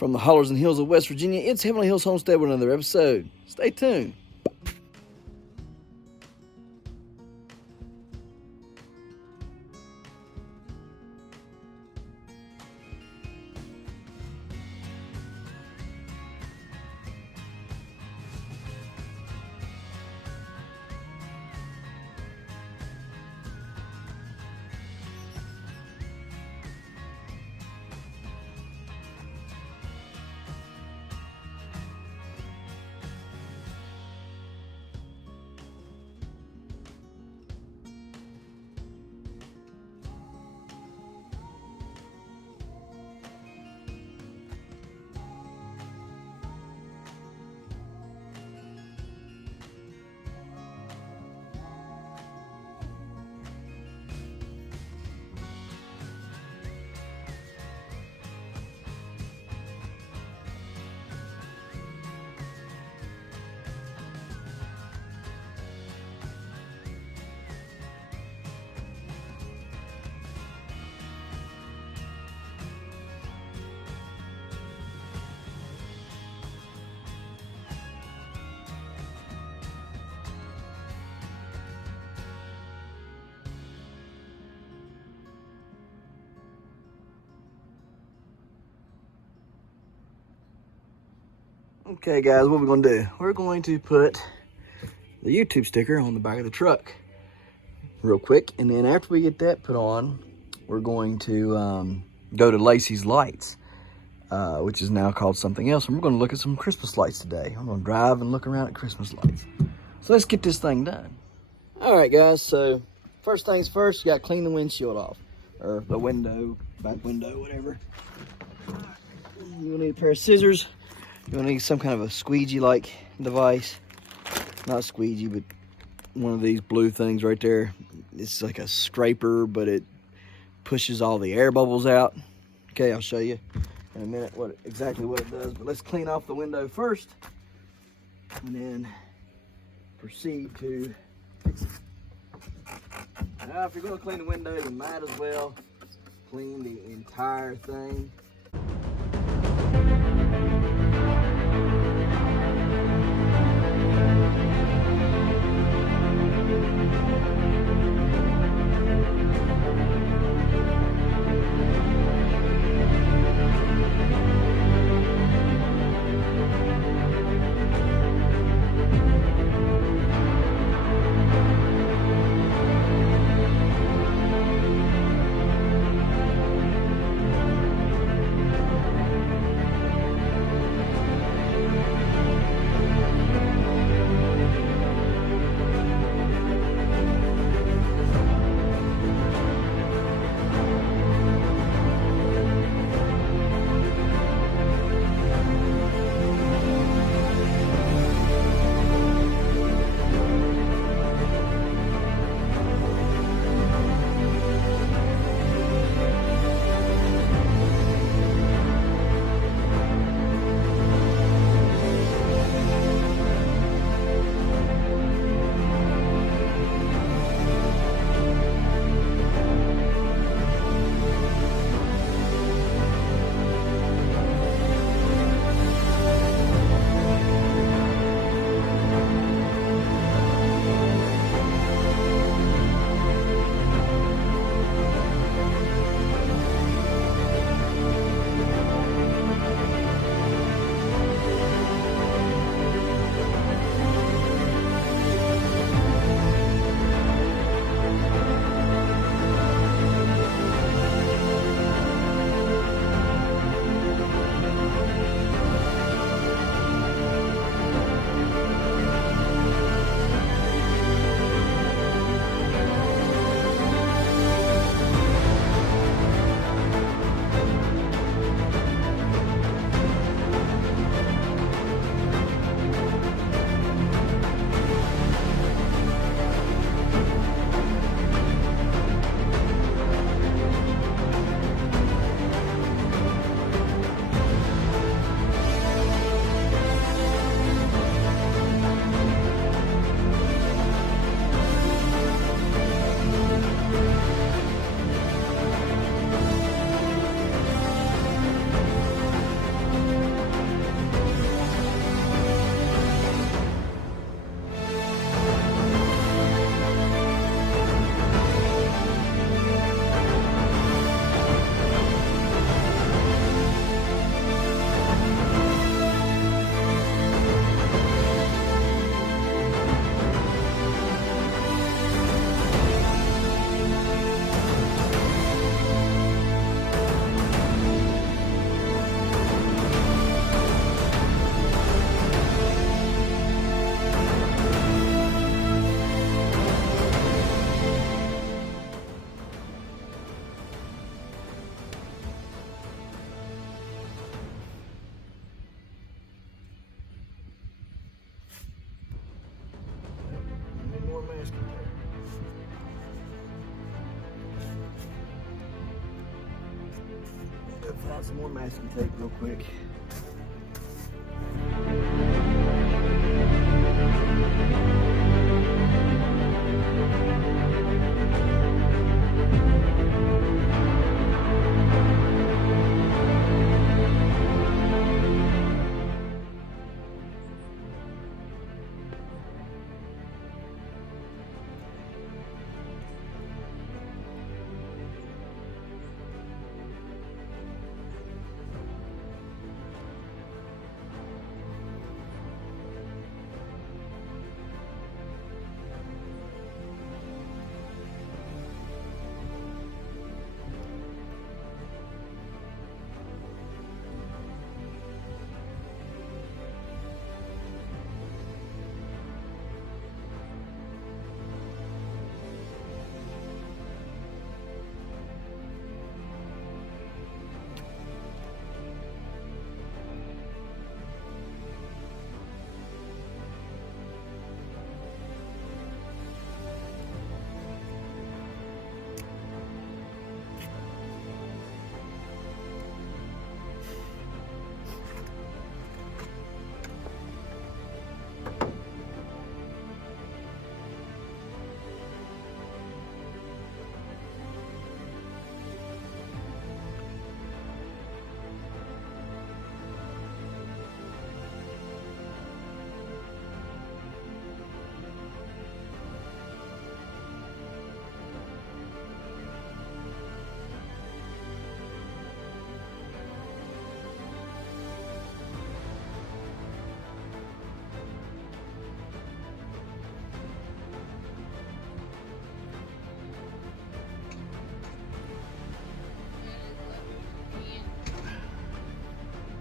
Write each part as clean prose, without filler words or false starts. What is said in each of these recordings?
From the hollers and hills of West Virginia, it's Heavenly Hills Homestead with another episode. Stay tuned. Okay guys, what we're going to do, we're going to put the YouTube sticker on the back of the truck real quick, and then after we get that put on, we're going to go to Lacey's Lights, which is now called something else, and we're going to look at some Christmas lights today. I'm going to drive and look around at Christmas lights. So let's get this thing done. Alright guys, so first things first, you got to clean the windshield off, or the window, back window, whatever. You'll need a pair of scissors. You'll need some kind of a squeegee-like device. Not squeegee, but one of these blue things right there. It's like a scraper, but it pushes all the air bubbles out. Okay, I'll show you in a minute exactly what it does. But let's clean off the window first, and then proceed to fix it. Now, if you're going to clean the window, you might as well clean the entire thing. out some more masking tape real quick.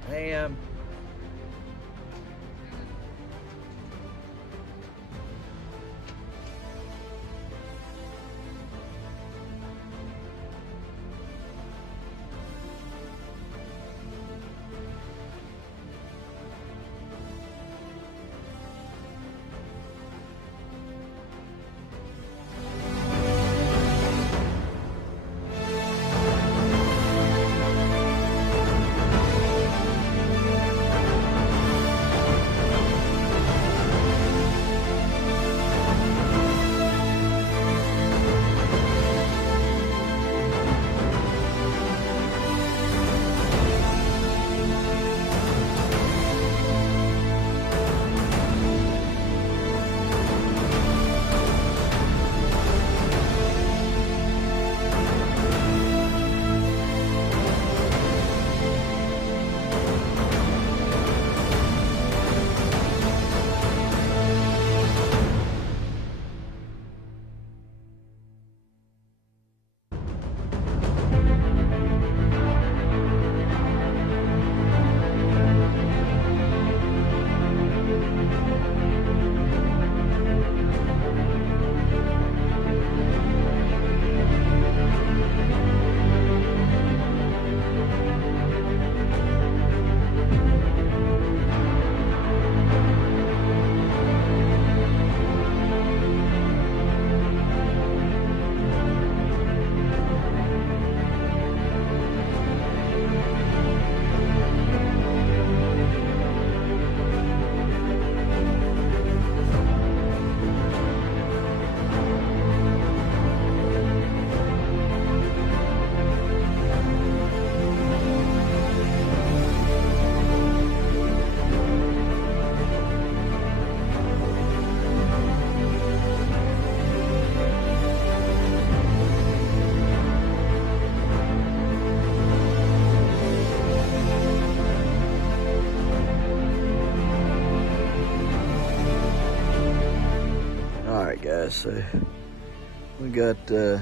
Hey, guys, so we got hang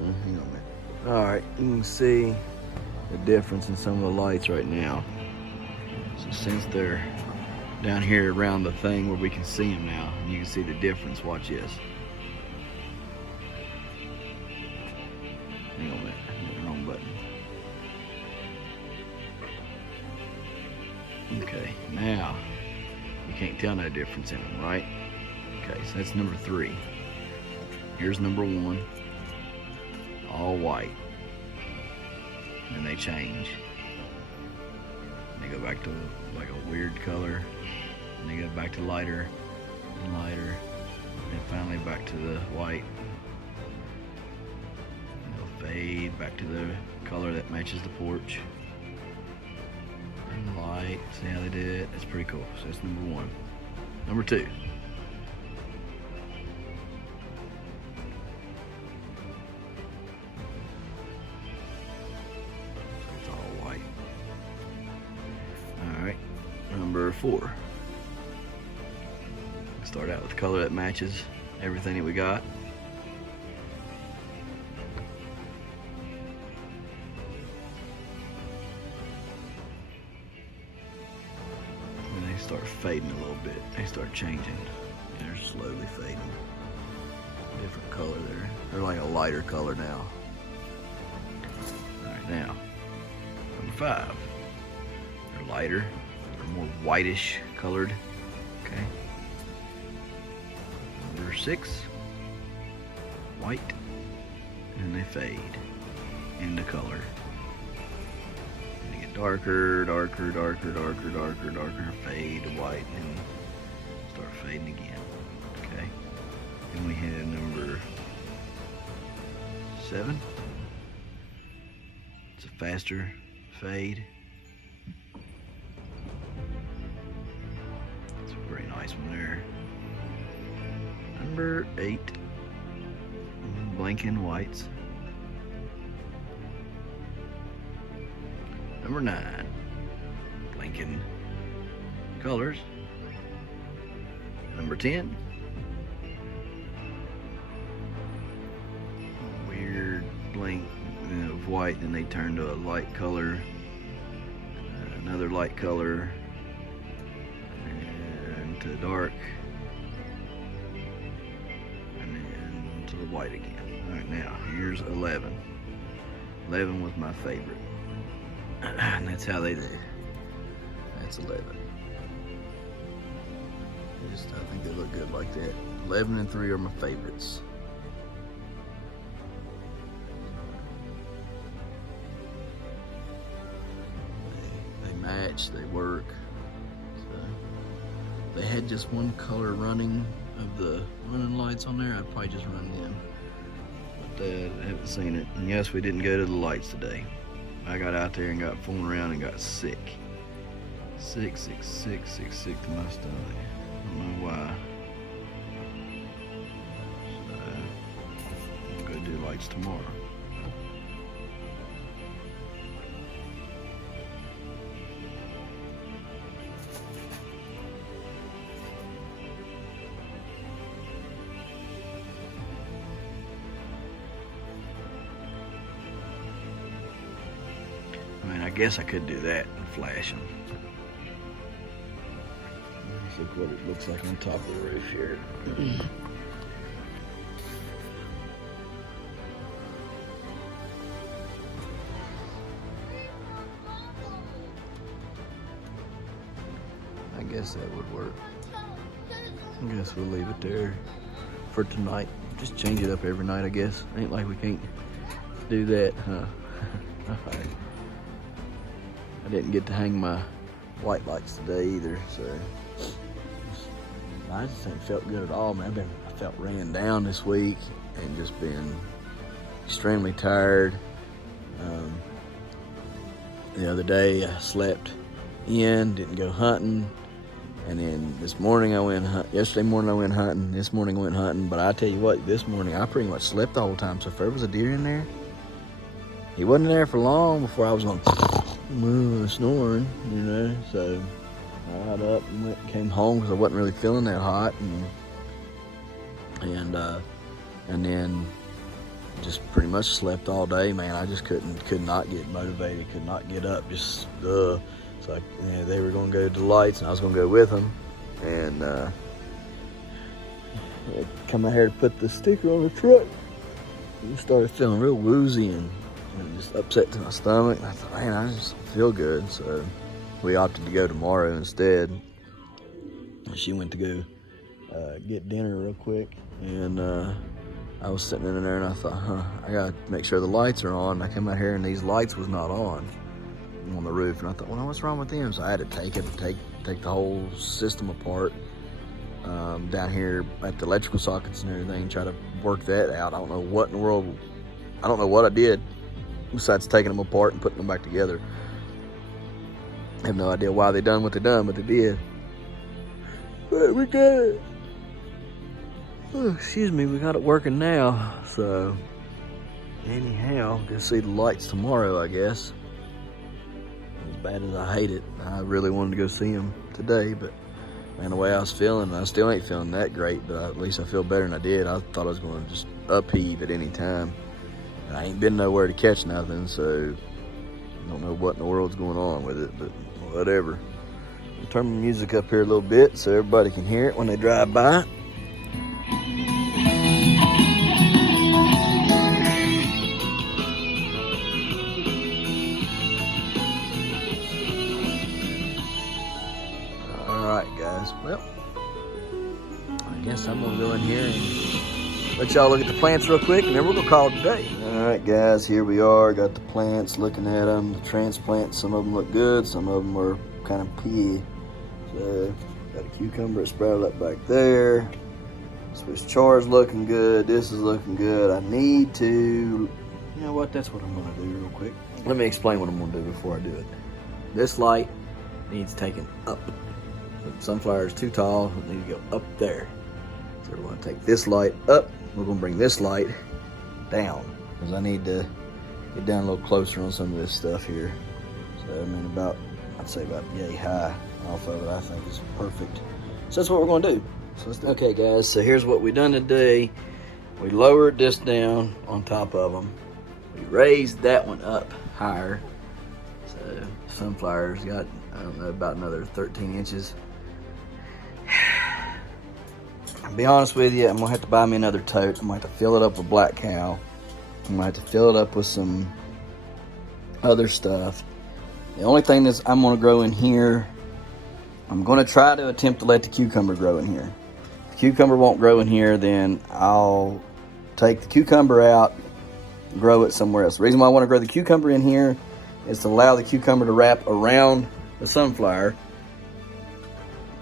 on a minute. All right, you can see the difference in some of the lights right now. So since they're down here around the thing where we can see them now, you can see the difference. Watch this. Hang on a minute, I hit the wrong button. Okay, now you can't tell no difference in them, right? Okay, so that's number 3. Here's number 1, all white. and they change. They go back to like a weird color, and they go back to lighter and lighter, and finally back to the white. And they'll fade back to the color that matches the porch. And light, see how they did it? That's pretty cool. So that's number one. Number two. It's all white. Alright, number four. Start out with the color that matches everything that we got. And they start fading a little bit. They start changing. They're slowly fading. Different color there. They're like a lighter color now. Alright, now, number five. They're lighter. They're more whitish colored. Okay. Number six, white, and they fade into color. And they get darker, darker, darker, darker, darker, darker, fade to white, and start fading again. Okay. Then we have number seven. It's a faster fade. It's a very nice one there. Number eight, blinking whites. Number nine, blinking colors. Number 10, weird blink of white, and they turn to a light color, another light color, and to dark. The white again. Alright, now here's 11. 11 was my favorite. And that's how they do. That's 11. I think they look good like that. 11 and 3 are my favorites. They match, they work. So, they had just one color running of the running lights on there, I'd probably just run them. But I haven't seen it. And yes, we didn't go to the lights today. I got out there and got fooling around and got sick. Sick to my stomach. I don't know why. So, we'll go do lights tomorrow. I mean, I guess I could do that and flash them. Let's look what it looks like on top of the roof here. I guess that would work. I guess we'll leave it there for tonight. Just change it up every night, I guess. Ain't like we can't do that, huh? Alright. I didn't get to hang my white lights today either, so I just haven't felt good at all, man. I felt ran down this week and just been extremely tired. The other day I slept in, didn't go hunting, and then this morning I went yesterday morning I went hunting, this morning I went hunting, but I tell you what, this morning I pretty much slept the whole time, so if there was a deer in there, he wasn't there for long before I was going snoring, you know. So I got up and came home because I wasn't really feeling that hot, and then just pretty much slept all day, man. I just could not get motivated, could not get up, just So they were going to go to the lights, and I was going to go with them, and come out here to put the sticker on the truck. I just started feeling real woozy and just upset to my stomach. I thought, man, I just don't feel good. So we opted to go tomorrow instead. She went to go get dinner real quick, and I was sitting in there and I thought, I gotta make sure the lights are on. I came out here and these lights was not on the roof, and I thought, well, what's wrong with them? So I had to take the whole system apart down here at the electrical sockets and everything, try to work that out. I don't know what in the world, I don't know what I did besides taking them apart and putting them back together. I have no idea why they done what they done, but they did. But we got it. Oh, excuse me, we got it working now. So anyhow, gonna see the lights tomorrow, I guess. As bad as I hate it, I really wanted to go see them today, but man, the way I was feeling, I still ain't feeling that great, but at least I feel better than I did. I thought I was going to just upheave at any time, and I ain't been nowhere to catch nothing, so I don't know what in the world's going on with it, but whatever. I'll turn my music up here a little bit so everybody can hear it when they drive by. Well, I guess I'm gonna go in here and let y'all look at the plants real quick, and then we're gonna call it a day. All right, guys, here we are. Got the plants, looking at them. The transplants, some of them look good, some of them are kind of pea. So, got a cucumber that sprouted up back there. Swiss char's looking good. This is looking good. I need to, you know what? That's what I'm gonna do real quick. Let me explain what I'm gonna do before I do it. This light needs taken up. The sunflower is too tall, it needs to go up there. So we're going to take this light up, we're going to bring this light down, because I need to get down a little closer on some of this stuff here. So I mean I'd say about yay high off of it, I think is perfect. So that's what we're going to do. So let's do it. Okay guys, so here's what we done today. We lowered this down on top of them. We raised that one up higher. So sunflower's got, I don't know, about another 13 inches. I'll be honest with you, I'm gonna have to buy me another tote. I'm gonna have to fill it up with black cow. I'm gonna have to fill it up with some other stuff. The only thing that I'm gonna grow in here, I'm gonna try to attempt to let the cucumber grow in here. If the cucumber won't grow in here, then I'll take the cucumber out and grow it somewhere else. The reason why I wanna grow the cucumber in here is to allow the cucumber to wrap around the sunflower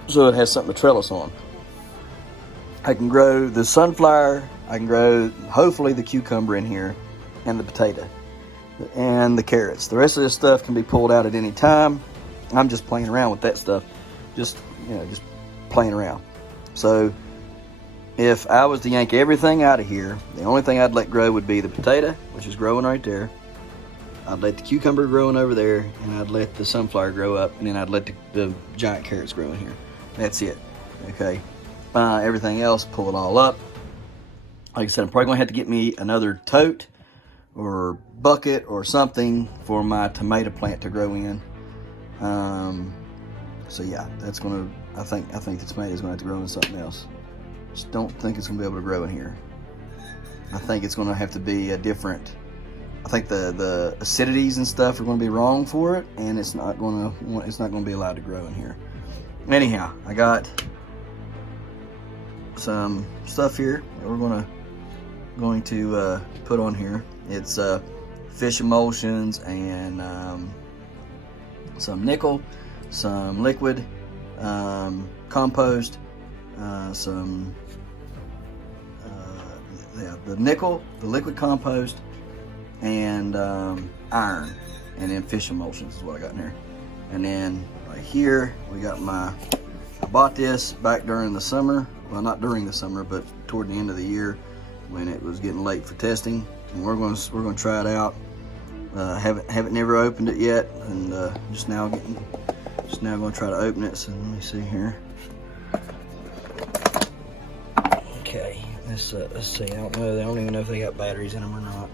so it has something to trellis on. I can grow the sunflower, I can grow hopefully the cucumber in here, and the potato, and the carrots. The rest of this stuff can be pulled out at any time. I'm just playing around with that stuff, just playing around. So if I was to yank everything out of here, the only thing I'd let grow would be the potato, which is growing right there. I'd let the cucumber growing over there, and I'd let the sunflower grow up, and then I'd let the giant carrots grow in here. That's it, okay? Everything else, pull it all up. Like I said, I'm probably gonna have to get me another tote or bucket or something for my tomato plant to grow in. So yeah, that's gonna, I think the tomato's gonna have to grow in something else. Just don't think it's gonna be able to grow in here. I think it's gonna have to be a different, I think the acidities and stuff are gonna be wrong for it, and it's not gonna be allowed to grow in here. Anyhow, I got some stuff here that we're going to put on here. It's fish emulsions and some nickel, some liquid compost, some the nickel, the liquid compost, and iron, and then fish emulsions is what I got in here. And then right here we got I bought this back during the summer. Well, not during the summer, but toward the end of the year when it was getting late for testing. And we're going to try it out. Haven't never opened it yet, and just now going to try to open it. So let me see here. Okay, let's see. I don't even know if they got batteries in them or not.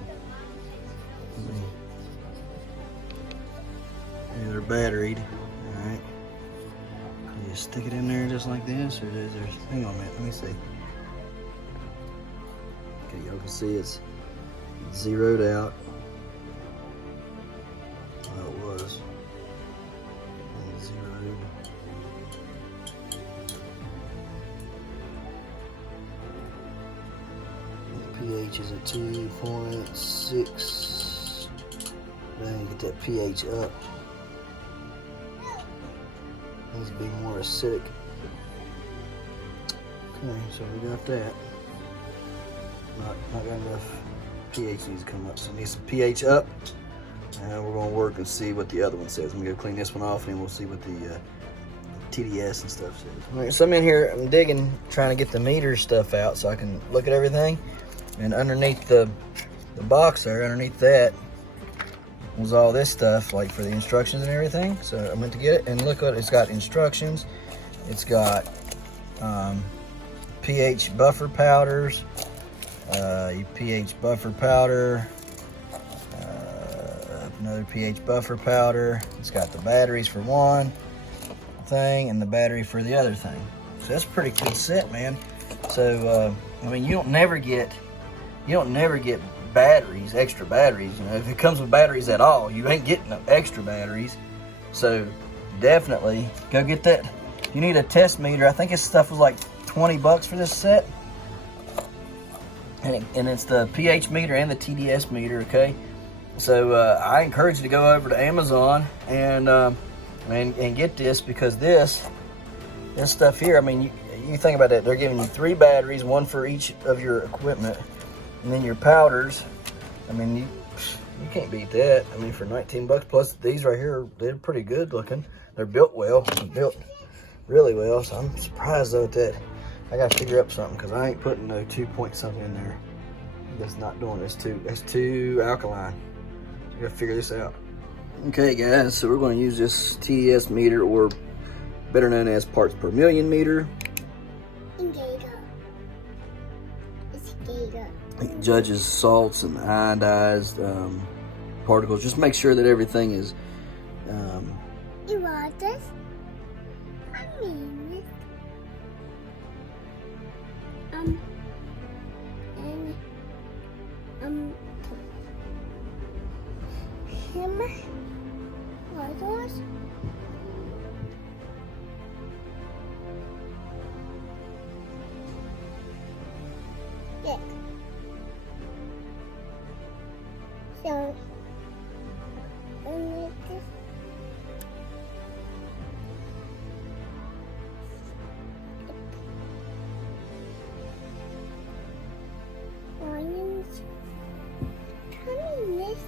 Yeah, they're batteried. All right. You stick it in there just like this, or is there, hang on a minute, let me see. Okay, y'all can see it's zeroed out. Oh, it was. And zeroed. pH is at 2.6. Then get that pH up. Needs to be more acidic. Okay, so we got that. Not got enough pH needs to come up, so it needs some pH up. And we're gonna work and see what the other one says. I'm gonna go clean this one off, and then we'll see what the TDS and stuff says. All right, so I'm in here, I'm digging, trying to get the meter stuff out so I can look at everything. And underneath the box there, underneath that, was all this stuff, like for the instructions and everything. So I went to get it, and look what it's got: instructions. It's got pH buffer powders, pH buffer powder, another pH buffer powder. It's got the batteries for one thing and the battery for the other thing. So that's a pretty good set, man. So I mean, you don't never get batteries, extra batteries. You know, if it comes with batteries at all, you ain't getting no extra batteries. So definitely go get that. You need a test meter. I think this stuff was like 20 bucks for this set. And it's the pH meter and the TDS meter, okay? So I encourage you to go over to Amazon and get this, because this stuff here, I mean, you think about that. They're giving you 3 batteries, one for each of your equipment, and then your powders. I mean, you can't beat that. I mean, for 19 bucks plus these right here, they're pretty good looking. They're built well, built really well. So I'm surprised though at that. I gotta figure up something, because I ain't putting no 2 point something in there. That's not doing this. That's too alkaline. So I gotta figure this out. Okay guys, so we're going to use this TDS meter, or better known as parts per million meter. It judges salts and iodized particles. Just make sure that everything is You want this? I mean it. Him. What was? Yeah. So, make this. Orange. Coming this.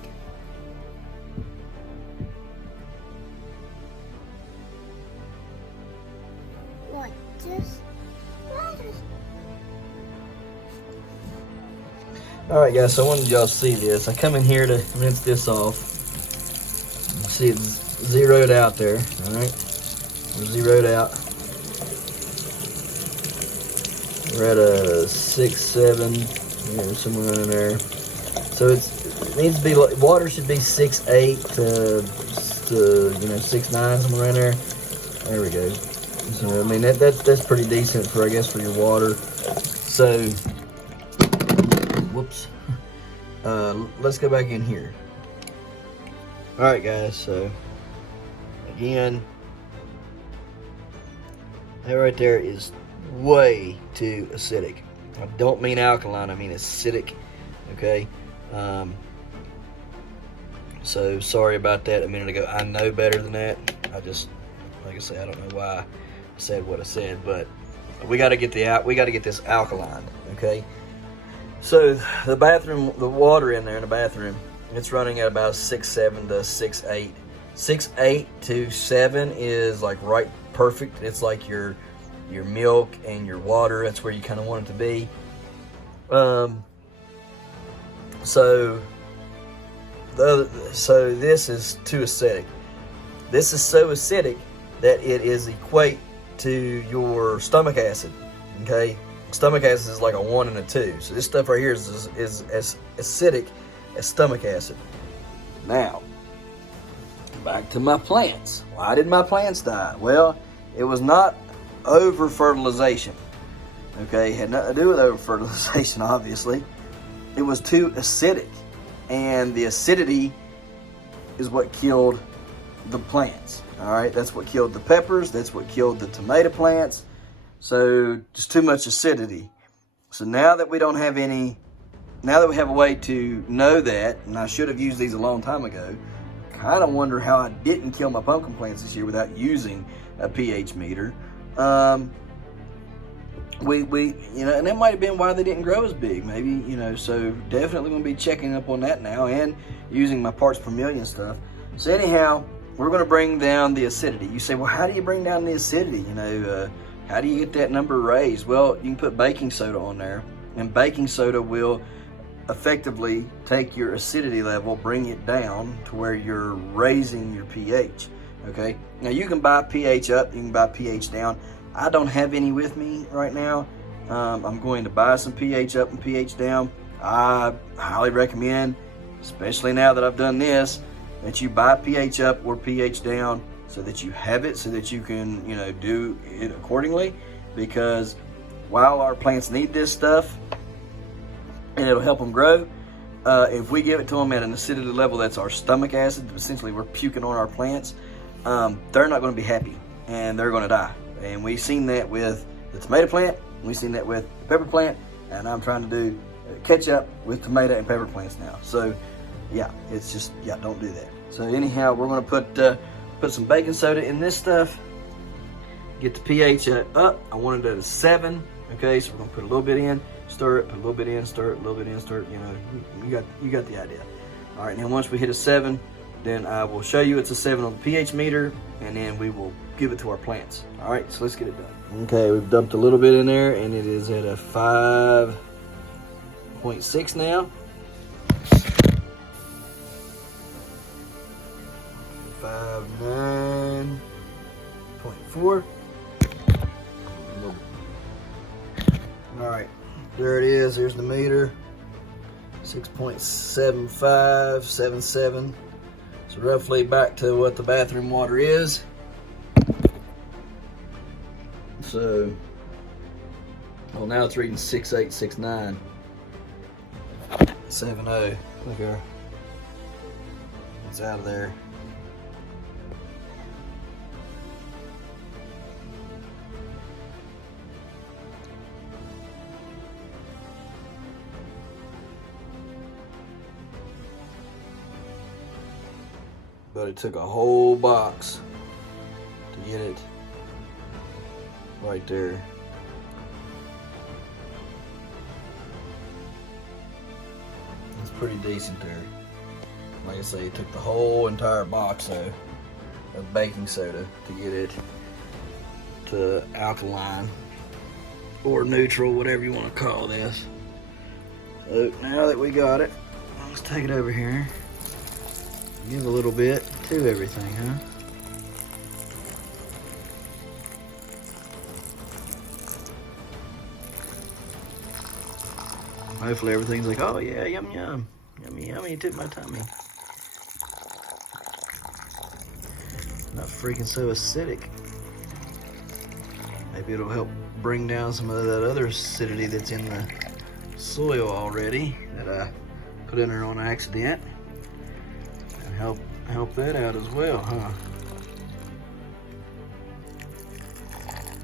What? Just water. Alright guys, so I wanted y'all to see this. I come in here to rinse this off. You see it's zeroed out there, alright? We're zeroed out. We're at a 6, 7, somewhere in there. So it needs to be, water should be 6, 8 to 6, 9, somewhere in there. There we go. So I mean that's pretty decent for, I guess, for your water. So whoops. Let's go back in here. All right, guys. So again, that right there is way too acidic. I don't mean alkaline. I mean acidic. Okay. So sorry about that a minute ago. I know better than that. I just, like I say, I don't know why I said what I said, but we got to get this alkaline. Okay. So the bathroom, the water in there in the bathroom, it's running at about 6.7 to 6.8. 6.8 to 7 is like right perfect. It's like your milk and your water. That's where you kind of want it to be. So this is too acidic. This is so acidic that it is equate to your stomach acid. Okay. Stomach acid is like a 1 and a 2. So this stuff right here is as acidic as stomach acid. Now, back to my plants. Why did my plants die? Well, it was not over fertilization. Okay, it had nothing to do with over fertilization, obviously. It was too acidic. And the acidity is what killed the plants. All right, that's what killed the peppers. That's what killed the tomato plants. So just too much acidity. So now that we don't have any now that we have a way to know that, and I should have used these a long time ago, kind of wonder how I didn't kill my pumpkin plants this year without using a pH meter. And that might have been why they didn't grow as big, maybe, so definitely going to be checking up on that now and using my parts per million stuff. So anyhow, we're going to bring down the acidity. You say, well, how do you bring down the acidity? How do you get that number raised? Well, you can put baking soda on there, and baking soda will effectively take your acidity level, bring it down to where you're raising your pH. Okay, now you can buy pH up, you can buy pH down. I don't have any with me right now. I'm going to buy some pH up and pH down. I highly recommend, especially now that I've done this, that you buy pH up or pH down so that you have it, so that you can, do it accordingly. Because while our plants need this stuff and it'll help them grow, if we give it to them at an acidity level that's our stomach acid, essentially we're puking on our plants, they're not going to be happy and they're going to die. And we've seen that with the tomato plant, we've seen that with the pepper plant, and I'm trying to do catch up with tomato and pepper plants now. So yeah, it's just, don't do that. So anyhow, we're going to put some baking soda in this stuff, get the pH up. I want it at a 7. Okay, so we're going to put a little bit in, stir it, put a little bit in, stir it, a little bit in, stir it. You got the idea. All right, now once we hit a 7, then I will show you it's a 7 on the pH meter, and then we will give it to our plants. All right, so let's get it done. Okay, we've dumped a little bit in there, and it is at a 5.6 now. 5.9.4. All right, there it is. Here's the meter. 6.7577. So roughly back to what the bathroom water is. So, well, now it's reading 6869. 70. Look here. It's out of there. But it took a whole box to get it right there. It's pretty decent there. Like I say, it took the whole entire box of baking soda to get it to alkaline or neutral, whatever you want to call this. So now that we got it, let's take it over here. Give a little bit to everything, huh? Hopefully everything's like, oh yeah, yum yum. Yummy yummy, it took my tummy. Not freaking so acidic. Maybe it'll help bring down some of that other acidity that's in the soil already that I put in there on accident. Help that out as well, huh?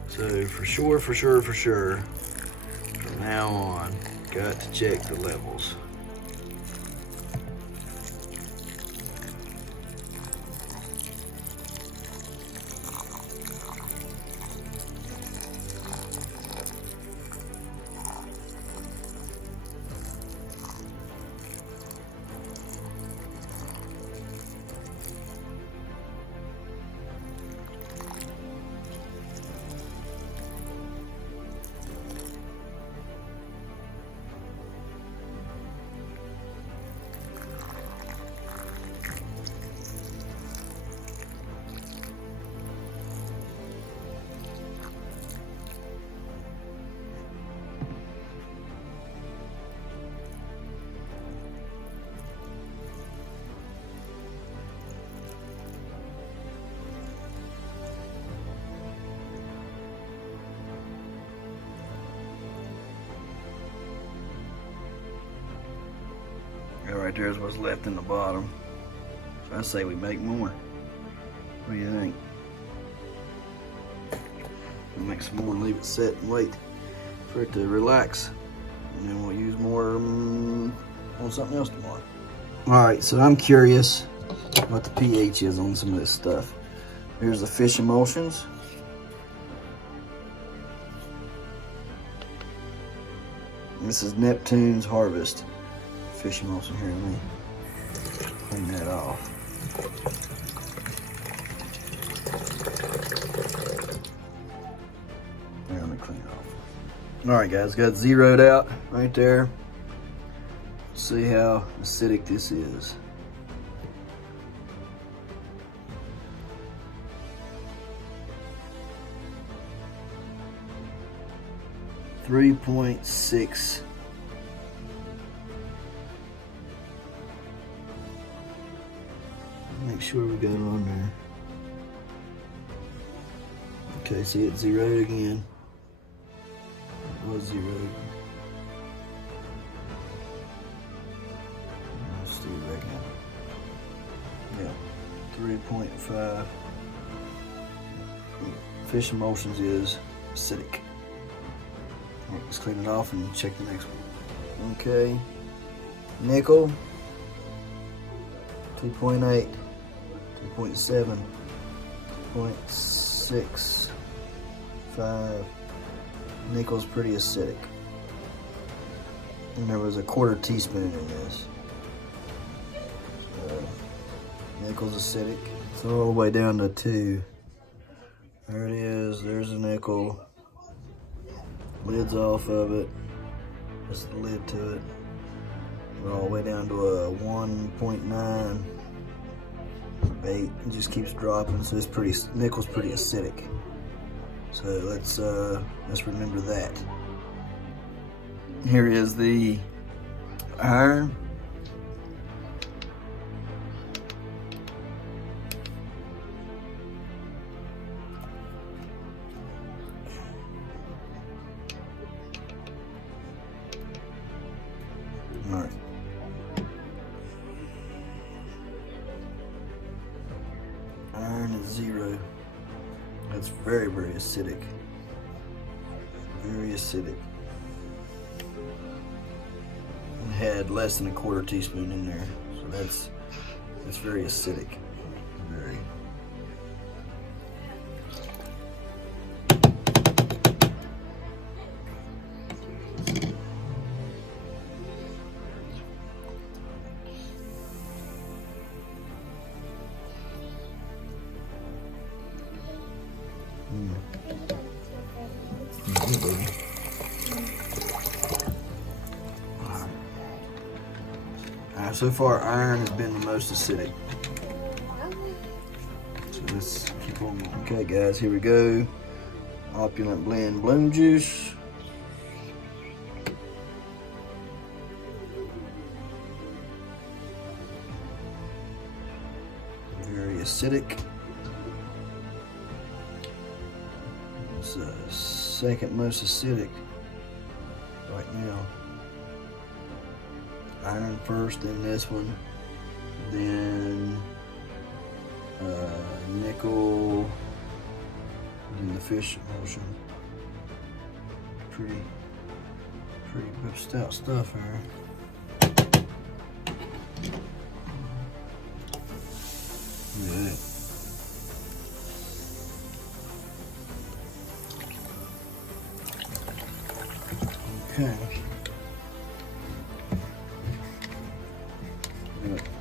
So for sure, from now on, got to check the levels. Right there's what's left in the bottom. So I say we make more. What do you think? We'll make some more and leave it set and wait for it to relax And then we'll use more on something else tomorrow. All right, so I'm curious what the pH is on some of this stuff. Here's the fish emulsions. This is Neptune's Harvest fish emulsion. Here, let me clean that off. Here, let me clean it off. All right, guys, got it zeroed out right there. See how acidic this is. .6. Make sure we got it on there. Okay, see it zeroed again. It was zeroed. Let's do it back in. Yeah, 3.5. Fish emulsions is acidic. Let's clean it off and check the next one. Okay, nickel, 2.8, 2.7, 0.6, 5. Nickel's pretty acidic. And there was a 1/4 teaspoon in this. So, nickel's acidic. It's all the way down to 2. There it is, there's a nickel. Lid's off of it. Just the lid to it. We're all the way down to a 1.9. 8. It just keeps dropping, so it's pretty. Nickel's pretty acidic. So let's remember that. Here is the iron. All right. Iron is 0. That's very, very acidic. Very acidic. It had less than a 1/4 teaspoon in there, so that's very acidic. Very. So far, iron has been the most acidic. So let's keep on going. Okay, guys, here we go. Opulent blend bloom juice. Very acidic. It's the second most acidic right now. Iron first, then this one, then nickel, then the fish emulsion. Pretty stout stuff here. Look at that. Okay.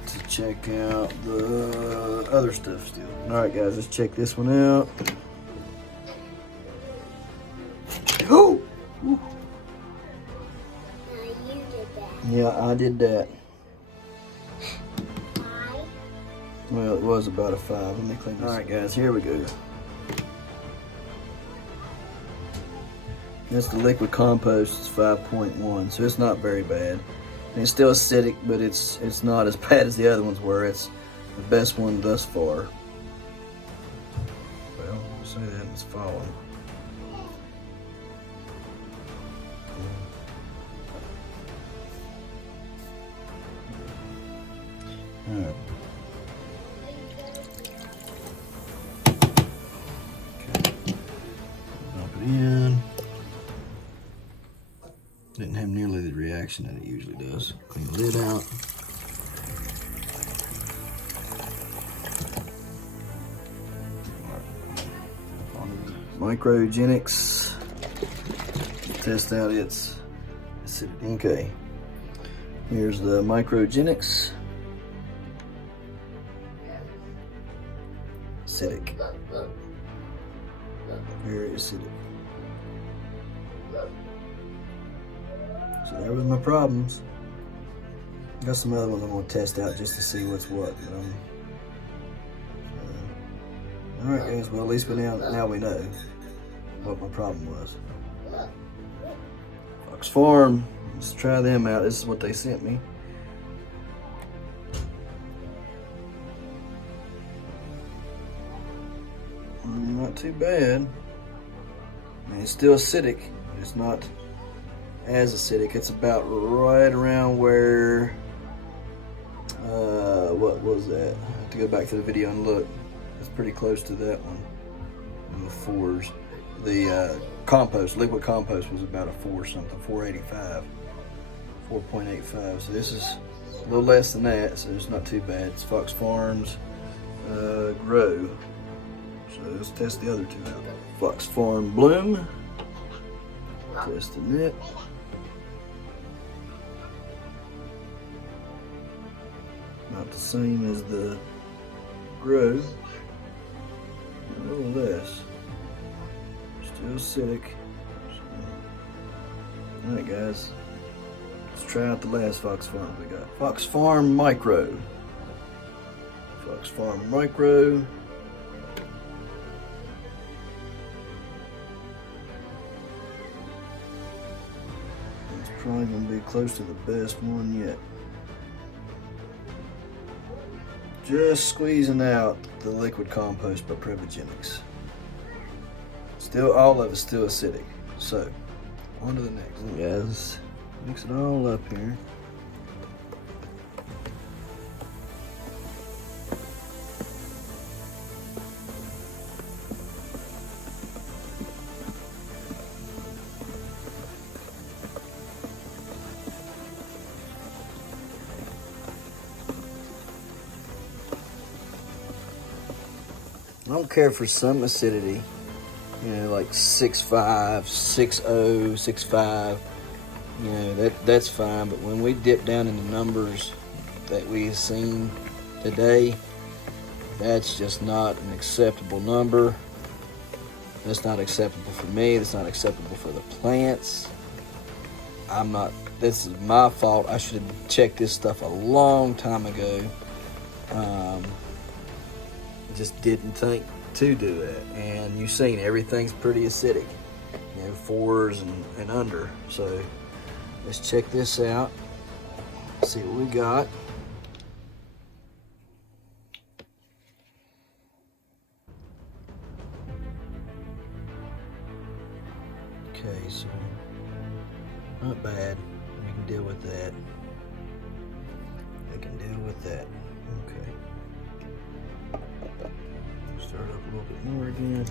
To check out the other stuff still. All right, guys, let's check this one out. Oh! You did that. Yeah, I did that. 5. Well, it was about a 5. Let me clean this. All right, guys, here we go. That's the liquid compost. It's 5.1, so it's not very bad. And it's still acidic, but it's not as bad as the other ones were. It's the best one thus far. Well, we'll say that it's falling. All right. Okay. Dump it in. Didn't have nearly the reaction that it usually does. Clean the lid out. Microgenics. Test out its acidity. Okay. Here's the microgenics. Acidic. Very acidic. So there was my problems. Got some other ones I'm gonna test out just to see what's what. All right, guys. Well, at least now we know what my problem was. Fox Farm. Let's try them out. This is what they sent me. Not too bad. I mean, it's still acidic. It's not as acidic. It's about right around where, what was that? I have to go back to the video and look. It's pretty close to that one. In the 4s. The compost, liquid compost was about a 4 something, 485, 4.85. So this is a little less than that, so it's not too bad. It's Fox Farms Grow. So let's test the other two out. Fox Farm Bloom. Testing it. Not the same as the Grow. A little less. Still acidic. Alright guys. Let's try out the last Fox Farm we got. Fox Farm Micro. Fox Farm Micro. Probably gonna be close to the best one yet. Just squeezing out the liquid compost by Prevogenics. Still, all of it's still acidic. So, on to the next one. Guys, mix it all up here. I don't care for some acidity, you know, like 6.5, 6.0, 6.5, you know, that's fine. But when we dip down into numbers that we've seen today, that's just not an acceptable number. That's not acceptable for me. That's not acceptable for the plants. This is my fault. I should have checked this stuff a long time ago. Just didn't think to do that, and you've seen everything's pretty acidic, you know, 4s and under. So let's check this out, see what we got. Okay, so not bad. We can deal with that. We can deal with that. Okay. Start up a little bit more again.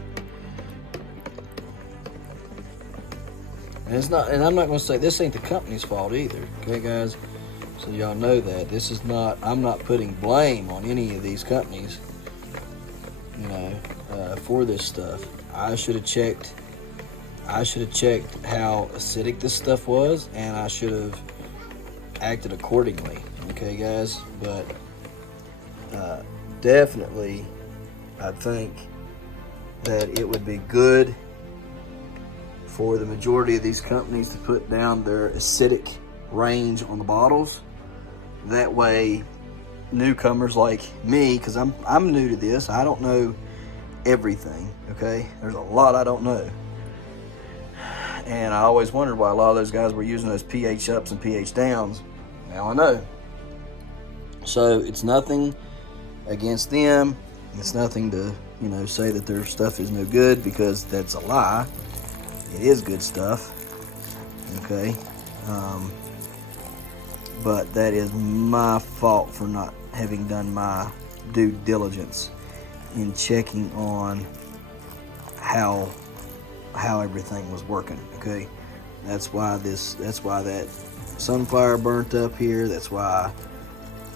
And it's not, and I'm not going to say this ain't the company's fault either. Okay, guys. So y'all know that this is not. I'm not putting blame on any of these companies. You know, for this stuff. I should have checked. I should have checked how acidic this stuff was, and I should have acted accordingly. Okay, guys. But definitely, I think that it would be good for the majority of these companies to put down their acidic range on the bottles. That way, newcomers like me, because I'm new to this, I don't know everything, okay? There's a lot I don't know. And I always wondered why a lot of those guys were using those pH ups and pH downs. Now I know. So it's nothing against them. It's nothing to, you know, say that their stuff is no good, because that's a lie. It is good stuff, okay? But that is my fault for not having done my due diligence in checking on how everything was working, okay? That's why that sunflower burnt up here. That's why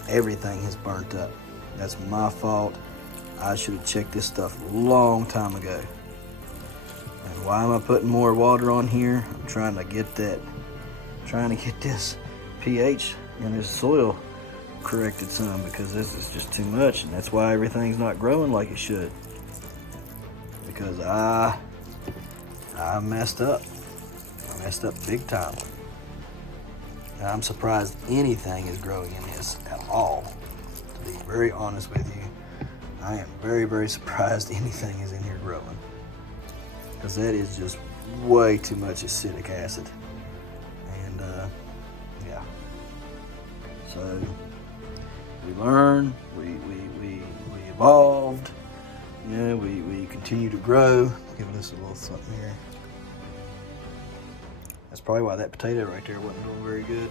everything has burnt up. That's my fault. I should have checked this stuff a long time ago. And why am I putting more water on here? I'm trying to get this pH in this soil corrected some, because this is just too much, and that's why everything's not growing like it should. Because I messed up. I messed up big time. And I'm surprised anything is growing in this at all. To be very honest with you, I am very, very surprised anything is in here growing. Because that is just way too much acidic acid. And yeah. So we learned, we evolved, yeah, we continue to grow. Give this a little something here. That's probably why that potato right there wasn't doing very good.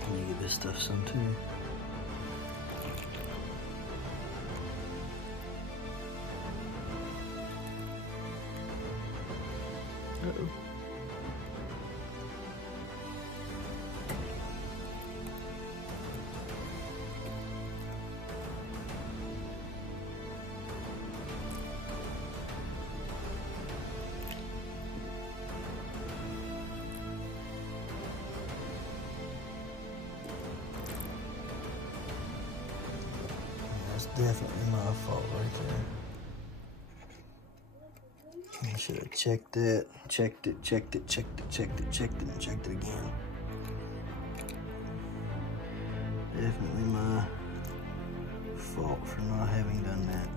Let me give this stuff some too. Uh-oh. That's definitely my fault right there. I should have checked that, checked it again. Definitely my fault for not having done that.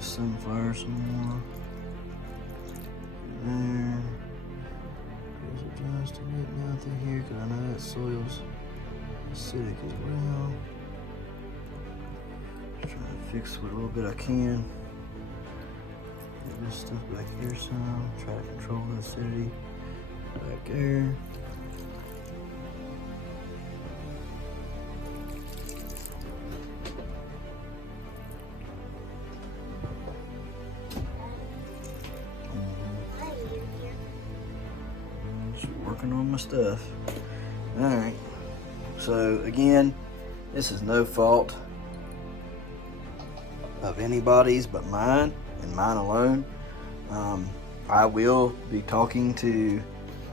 Sunflower some more. There. Here's it just a bit down through here, because I know that soil's acidic as well. Just trying to fix what little bit I can. Get this stuff back here some. Try to control the acidity back there. Working on my stuff. All right. So again, this is no fault of anybody's but mine and mine alone. I will be talking to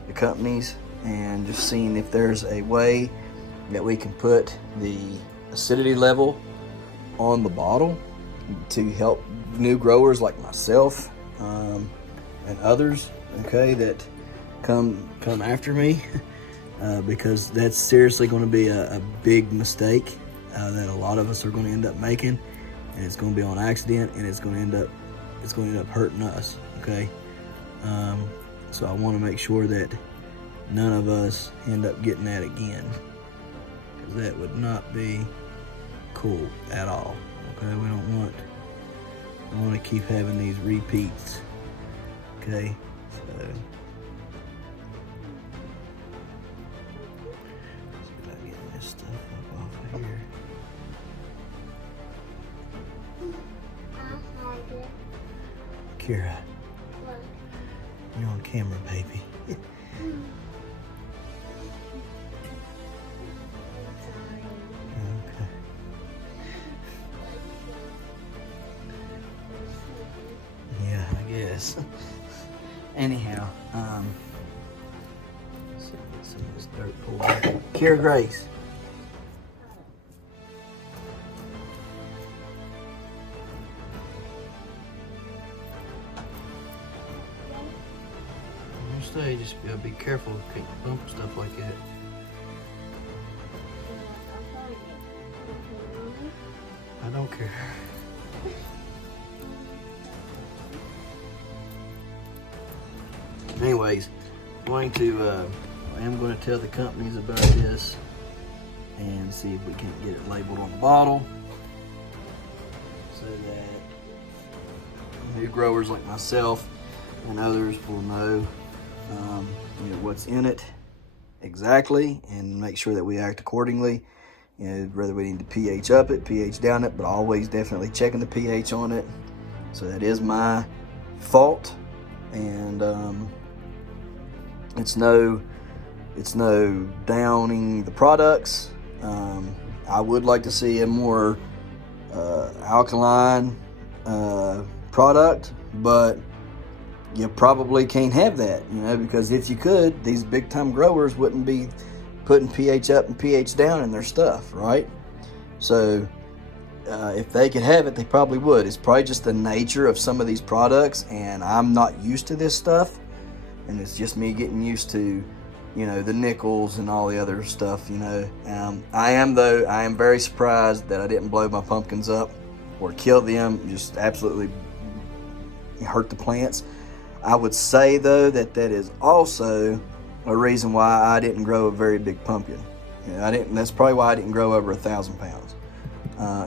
the companies and just seeing if there's a way that we can put the acidity level on the bottle to help new growers like myself and others, okay, that come after me, because that's seriously going to be a big mistake that a lot of us are going to end up making, and it's going to be on accident, and it's going to end up hurting us, okay? So I want to make sure that none of us end up getting that again, because that would not be cool at all, okay? I want to keep having these repeats, okay? So here. Kira, you're on camera, baby. Okay. Yeah, I guess. Anyhow, let's get some of this dirt pulled out. Kira Grace. Stay, just be careful, can't bump stuff like that. I don't care. Anyways, I am going to tell the companies about this and see if we can get it labeled on the bottle so that new growers like myself and others will know what's in it exactly, and make sure that we act accordingly. Whether we need to pH up it, pH down it, but always definitely checking the pH on it. So that is my fault, and it's no downing the products. I would like to see a more alkaline product, but you probably can't have that, because if you could, these big time growers wouldn't be putting pH up and pH down in their stuff, right? So if they could have it, they probably would. It's probably just the nature of some of these products, and I'm not used to this stuff, and it's just me getting used to the nickels and all the other stuff. I am very surprised that I didn't blow my pumpkins up or kill them, just absolutely hurt the plants. I would say though that is also a reason why I didn't grow a very big pumpkin. That's probably why I didn't grow over 1,000 pounds.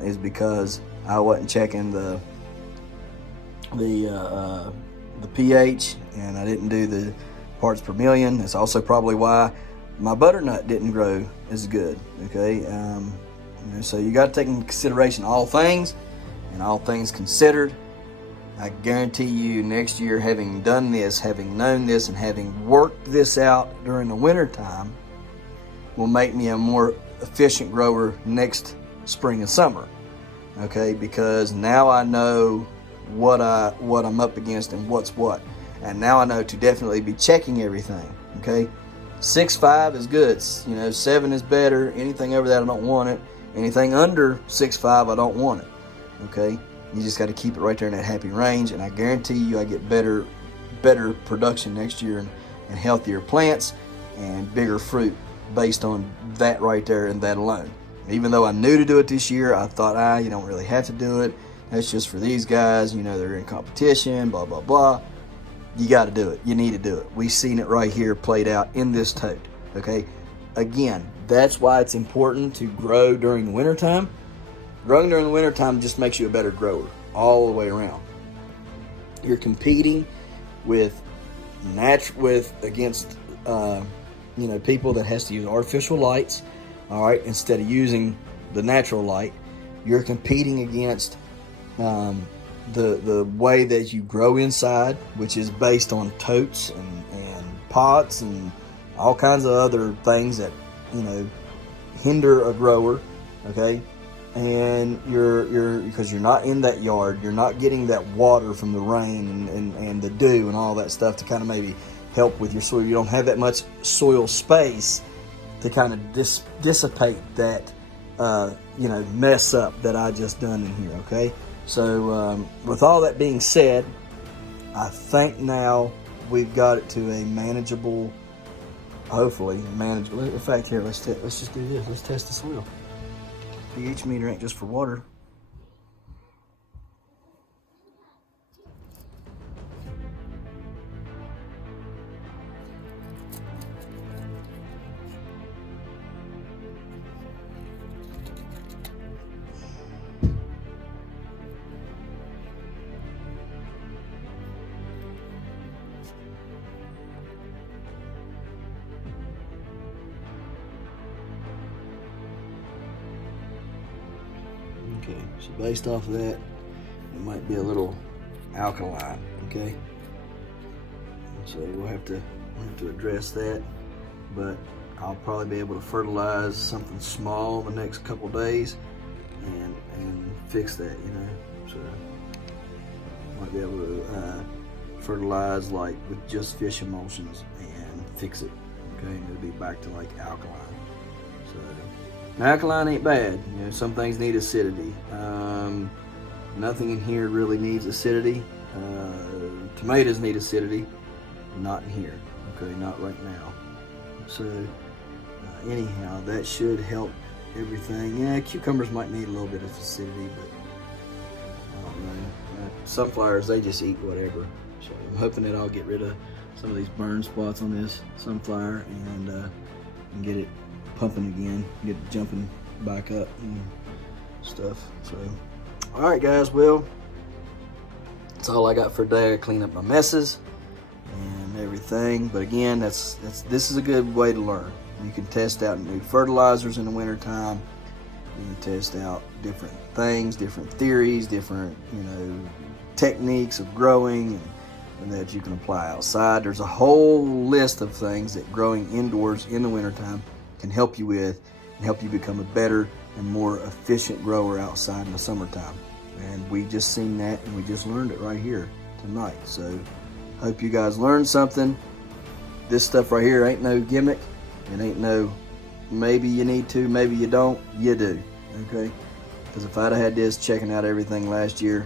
Is because I wasn't checking the pH, and I didn't do the parts per million. It's also probably why my butternut didn't grow as good. Okay, so you got to take into consideration all things, and all things considered, I guarantee you next year, having done this, having known this, and having worked this out during the winter time, will make me a more efficient grower next spring and summer. Okay, because now I know what I'm up against and what's what, and now I know to definitely be checking everything. Okay, 6.5 is good. 7 is better. Anything over that, I don't want it. Anything under 6.5, I don't want it. Okay. You just got to keep it right there in that happy range, and I guarantee you I get better production next year, and healthier plants and bigger fruit based on that right there and that alone. Even though I knew to do it this year, I thought, you don't really have to do it. That's just for these guys. They're in competition, blah, blah, blah. You got to do it. You need to do it. We've seen it right here played out in this tote. Okay. Again, that's why it's important to grow during the wintertime. Growing during the wintertime just makes you a better grower all the way around. You're competing against people that has to use artificial lights, all right, instead of using the natural light. You're competing against the way that you grow inside, which is based on totes and pots and all kinds of other things that hinder a grower. Okay. And because you're not in that yard, you're not getting that water from the rain and the dew and all that stuff to kind of maybe help with your soil. You don't have that much soil space to kind of dissipate that mess up that I just done in here. Okay, so with all that being said, I think now we've got it to a manageable, hopefully manageable. In fact, here let's just do this. Let's test the soil. pH meter ain't just for water. Okay, so based off of that, it might be a little alkaline. Okay, so we'll have to address that, but I'll probably be able to fertilize something small the next couple days and fix that. So might be able to fertilize like with just fish emulsions and fix it. Okay, and it'll be back to like alkaline. So. Alkaline ain't bad. Some things need acidity. Nothing in here really needs acidity. Tomatoes need acidity, not in here. Okay, not right now. So anyhow, that should help everything. Yeah, cucumbers might need a little bit of acidity, but I don't know. Sunflowers, they just eat whatever. So I'm hoping that I'll get rid of some of these burn spots on this sunflower and get it pumping again, get it jumping back up and stuff. So all right guys, well, that's all I got for today. I clean up my messes and everything. everything. But again, this is a good way to learn. You can test out new fertilizers in the wintertime. You can test out different things, different theories, different, techniques of growing and that you can apply outside. There's a whole list of things that growing indoors in the wintertime can help you with and help you become a better and more efficient grower outside in the summertime. And we just seen that and we just learned it right here tonight. So hope you guys learned something. This stuff right here ain't no gimmick. It ain't no maybe you need to, maybe you don't. You do, okay? Because if I'd have had this checking out everything last year,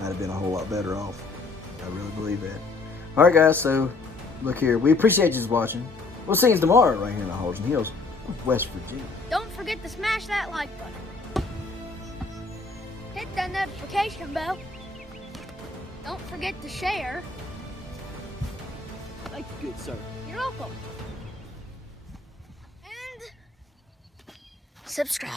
I'd have been a whole lot better off. I really believe that. All right, guys, so look here. We appreciate you watching. We'll see you tomorrow right here in the Halls and Hills of West Virginia. Don't forget to smash that like button. Hit that notification bell. Don't forget to share. Thank you, good sir. You're welcome. And subscribe.